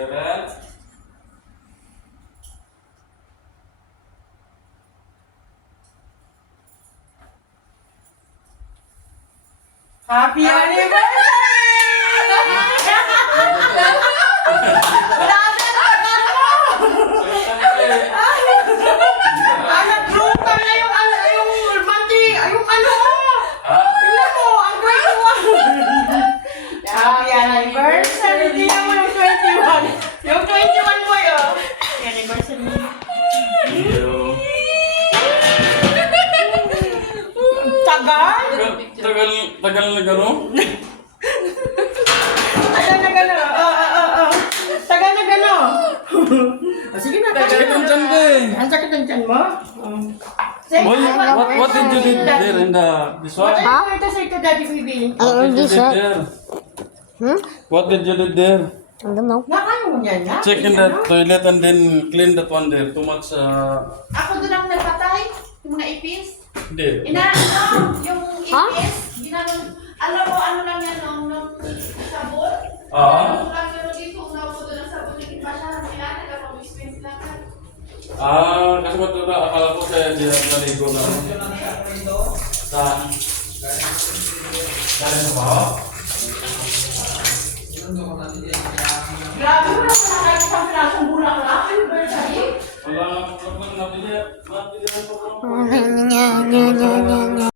Karen? Happy anniversary! Nag-broken na yung manti, yung ano. Tingnan mo, ang 21. Happy anniversary! Tingnan mo yung 21. Yung 21 mo yun. Happy anniversary. Tagal? Tagal na gano'n? Tagal na gano'n. Tagal na gano'n. Sige na, Sakit ang tiyan ko eh. Ang sakit ang tiyan mo? Say, Boy, what did you did there in this What one? are you going to say to Daddy Bibi? What did you this did one. there? Hmm? What did you did there? I don't know. Nakaya mo yan, ha? Check in the toilet and then clean that one there. Too much, Ako doon ang nagpatay, yung mga ipis. hindi. Inaano, yung Ha? ipis, ginano, alam mo, ano lang yan, nung sabon? Ah? Ano lang pero dito, unaw ko doon ang sabon, hindi pa siya, sila, nagpapag-expense lang. Kasi matula, akala ko kaya di naligo na. Saan? Galing sa baho? Grabe mo na pala kahit isang pirasong bulak lang, anniversary. Wala, wala nabili. Nabili ako. Nya, nya, nya, nya, nya.